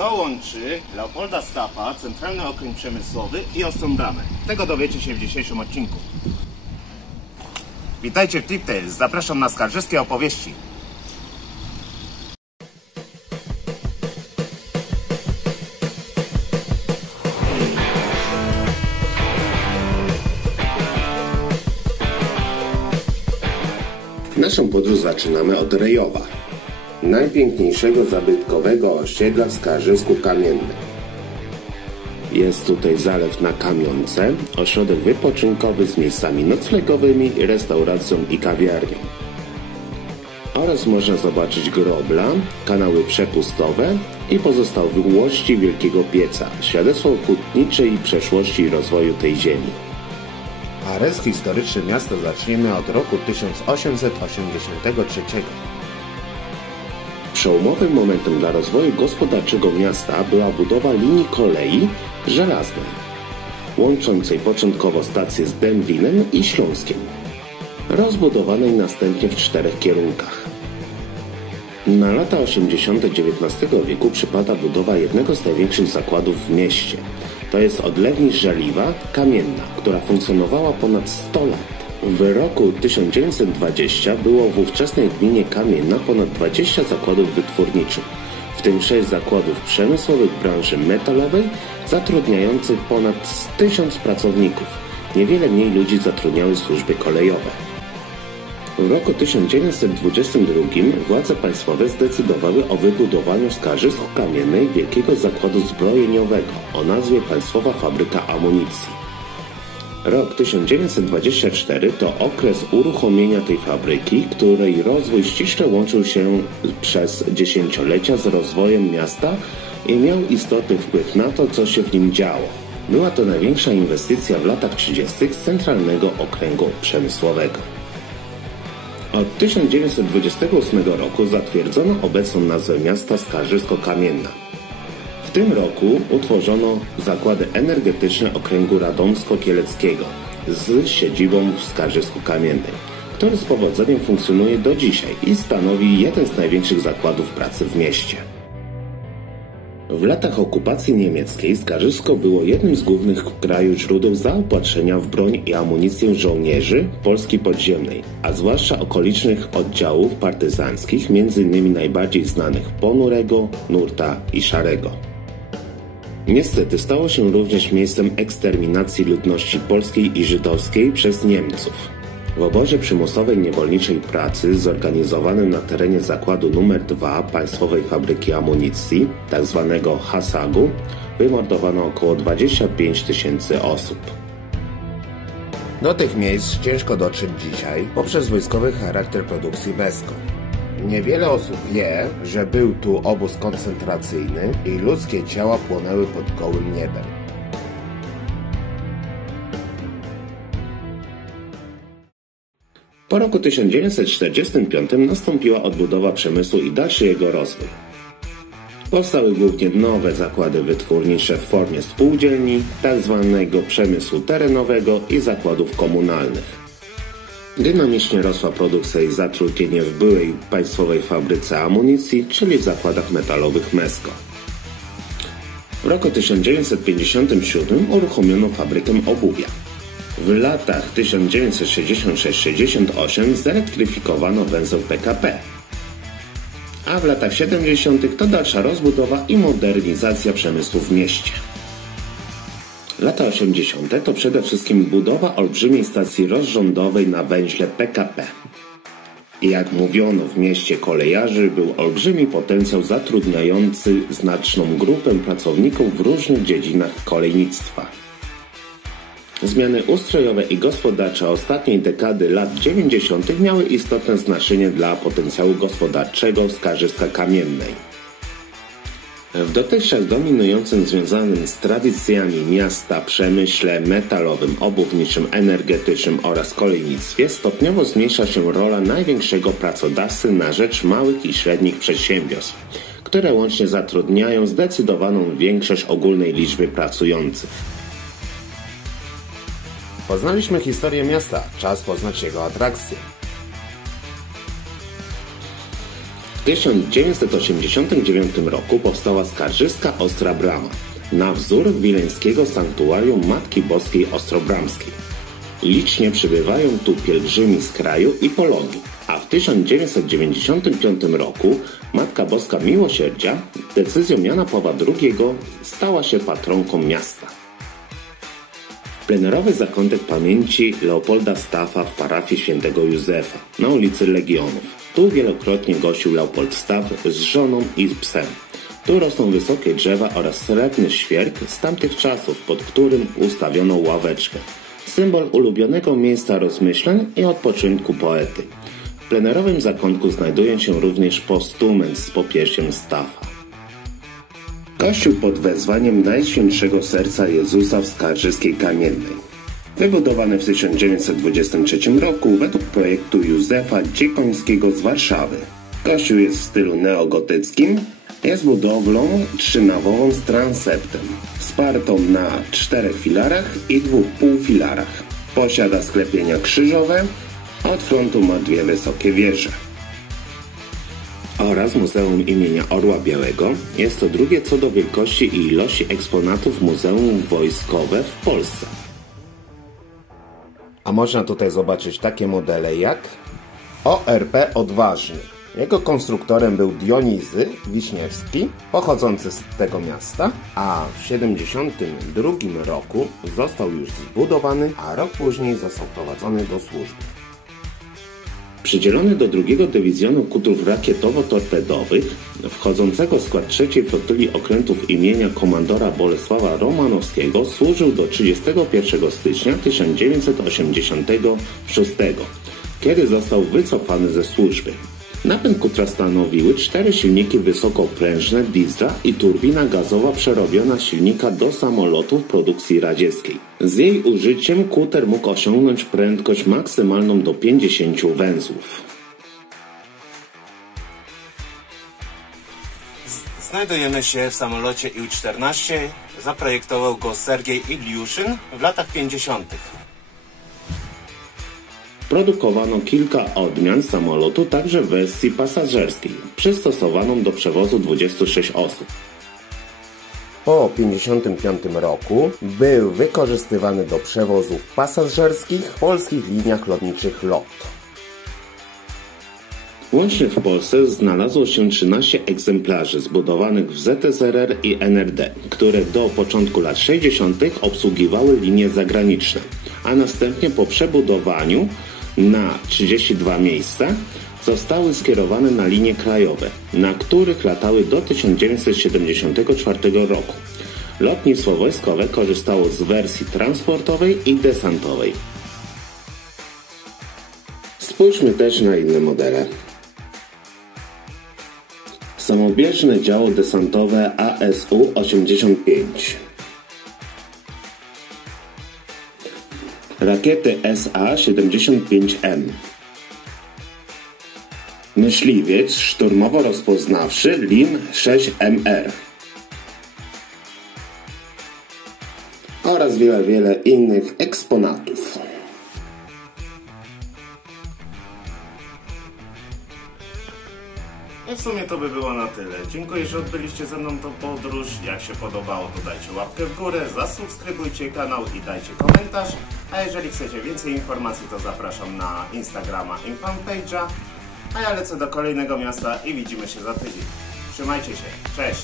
co łączy Leopolda Staffa, Centralny Okręg Przemysłowy i Ostrą Bramę. Tego dowiecie się w dzisiejszym odcinku. Witajcie w Trip Tales. Zapraszam na skarżyskie opowieści. Naszą podróż zaczynamy od Rejowa, najpiękniejszego zabytkowego osiedla w Skarżysku Kamiennym. Jest tutaj zalew na Kamionce, ośrodek wypoczynkowy z miejscami noclegowymi, restauracją i kawiarnią. Oraz można zobaczyć grobla, kanały przepustowe i pozostałości Wielkiego Pieca, świadectwo hutniczej przeszłości i rozwoju tej ziemi. A rys historyczny miasta zaczniemy od roku 1883. Przełomowym momentem dla rozwoju gospodarczego miasta była budowa linii kolei żelaznej, łączącej początkowo stację z Dęblinem i Śląskiem, rozbudowanej następnie w 4 kierunkach. Na lata 80. XIX wieku przypada budowa jednego z największych zakładów w mieście, to jest odlewni Żeliwa Kamienna, która funkcjonowała ponad 100 lat. W roku 1920 było w ówczesnej gminie Kamienna ponad 20 zakładów wytwórniczych, w tym 6 zakładów przemysłowych branży metalowej zatrudniających ponad 1000 pracowników. Niewiele mniej ludzi zatrudniały służby kolejowe. W roku 1922 władze państwowe zdecydowały o wybudowaniu w Skarżysku Kamiennej wielkiego zakładu zbrojeniowego o nazwie Państwowa Fabryka Amunicji. Rok 1924 to okres uruchomienia tej fabryki, której rozwój ściśle łączył się przez dziesięciolecia z rozwojem miasta i miał istotny wpływ na to, co się w nim działo. Była to największa inwestycja w latach 30. z Centralnego Okręgu Przemysłowego. Od 1928 roku zatwierdzono obecną nazwę miasta Skarżysko-Kamienna. W tym roku utworzono zakłady energetyczne Okręgu Radomsko-Kieleckiego z siedzibą w Skarżysku-Kamiennej, który z powodzeniem funkcjonuje do dzisiaj i stanowi jeden z największych zakładów pracy w mieście. W latach okupacji niemieckiej Skarżysko było jednym z głównych w kraju źródeł zaopatrzenia w broń i amunicję żołnierzy Polski Podziemnej, a zwłaszcza okolicznych oddziałów partyzanckich, m.in. najbardziej znanych Ponurego, Nurta i Szarego. Niestety stało się również miejscem eksterminacji ludności polskiej i żydowskiej przez Niemców. W obozie przymusowej niewolniczej pracy zorganizowanym na terenie zakładu nr 2 Państwowej Fabryki Amunicji, tzw. Hasagu, wymordowano około 25 000 osób. Do tych miejsc ciężko dotrzeć dzisiaj poprzez wojskowy charakter produkcji Besko. Niewiele osób wie, że był tu obóz koncentracyjny i ludzkie ciała płonęły pod gołym niebem. Po roku 1945 nastąpiła odbudowa przemysłu i dalszy jego rozwój. Powstały głównie nowe zakłady wytwórnicze w formie spółdzielni, tzw. przemysłu terenowego i zakładów komunalnych. Dynamicznie rosła produkcja i zatrudnienie w byłej Państwowej Fabryce Amunicji, czyli w zakładach metalowych Mesko. W roku 1957 uruchomiono fabrykę obuwia. W latach 1966-68 zelektryfikowano węzeł PKP, a w latach 70. to dalsza rozbudowa i modernizacja przemysłu w mieście. Lata 80. to przede wszystkim budowa olbrzymiej stacji rozrządowej na węźle PKP. I jak mówiono w mieście kolejarzy, był olbrzymi potencjał zatrudniający znaczną grupę pracowników w różnych dziedzinach kolejnictwa. Zmiany ustrojowe i gospodarcze ostatniej dekady lat 90. miały istotne znaczenie dla potencjału gospodarczego Skarżyska Kamiennej. W dotychczas dominującym związanym z tradycjami miasta przemyśle metalowym, obuwniczym, energetycznym oraz kolejnictwie stopniowo zmniejsza się rola największego pracodawcy na rzecz małych i średnich przedsiębiorstw, które łącznie zatrudniają zdecydowaną większość ogólnej liczby pracujących. Poznaliśmy historię miasta, czas poznać jego atrakcje. W 1989 roku powstała skarżyska Ostra Brama, na wzór wileńskiego sanktuarium Matki Boskiej Ostrobramskiej. Licznie przybywają tu pielgrzymi z kraju i Polonii, a w 1995 roku Matka Boska Miłosierdzia decyzją Jana Pawła II stała się patronką miasta. Plenerowy zakątek pamięci Leopolda Staffa w parafii Świętego Józefa na ulicy Legionów. Tu wielokrotnie gościł Leopold Staff z żoną i psem. Tu rosną wysokie drzewa oraz srebrny świerk z tamtych czasów, pod którym ustawiono ławeczkę. Symbol ulubionego miejsca rozmyślań i odpoczynku poety. W plenerowym zakątku znajduje się również postument z popieściem Staffa. Kościół pod wezwaniem Najświętszego Serca Jezusa w Skarżyskiej Kamiennej. Wybudowany w 1923 roku według projektu Józefa Dziekońskiego z Warszawy. Kościół jest w stylu neogotyckim. Jest budowlą trzynawową z transeptem, wspartą na 4 filarach i 2 półfilarach. Posiada sklepienia krzyżowe, od frontu ma 2 wysokie wieże. Oraz Muzeum imienia Orła Białego. Jest to drugie co do wielkości i ilości eksponatów muzeum wojskowe w Polsce. A można tutaj zobaczyć takie modele jak ORP Odważny. Jego konstruktorem był Dionizy Wiśniewski, pochodzący z tego miasta, a w 1972 roku został już zbudowany, a rok później został wprowadzony do służby. Przydzielony do 2 Dywizjonu Kutrów Rakietowo-Torpedowych, wchodzącego w skład 3. Flotyli Okrętów imienia komandora Bolesława Romanowskiego, służył do 31 stycznia 1986, kiedy został wycofany ze służby. Napęd kutra stanowiły 4 silniki wysokoprężne diesla i turbina gazowa przerobiona z silnika do samolotów produkcji radzieckiej. Z jej użyciem kuter mógł osiągnąć prędkość maksymalną do 50 węzłów. Znajdujemy się w samolocie Ił-14. Zaprojektował go Sergiej Iliuszyn w latach 50. Produkowano kilka odmian samolotu, także w wersji pasażerskiej, przystosowaną do przewozu 26 osób. Po 1955 roku był wykorzystywany do przewozów pasażerskich w polskich liniach lotniczych LOT. Łącznie w Polsce znalazło się 13 egzemplarzy zbudowanych w ZSRR i NRD, które do początku lat 60. obsługiwały linie zagraniczne, a następnie po przebudowaniu na 32 miejsca zostały skierowane na linie krajowe, na których latały do 1974 roku. Lotnictwo wojskowe korzystało z wersji transportowej i desantowej. Spójrzmy też na inne modele. Samobieżne działo desantowe ASU-85. Rakiety SA-75M. Myśliwiec szturmowo-rozpoznawczy LIN-6MR. Oraz wiele innych eksponatów. I w sumie to by było na tyle. Dziękuję, że odbyliście ze mną tą podróż. Jak się podobało, to dajcie łapkę w górę, zasubskrybujcie kanał i dajcie komentarz. A jeżeli chcecie więcej informacji, to zapraszam na Instagrama i fanpage'a. A ja lecę do kolejnego miasta i widzimy się za tydzień. Trzymajcie się. Cześć!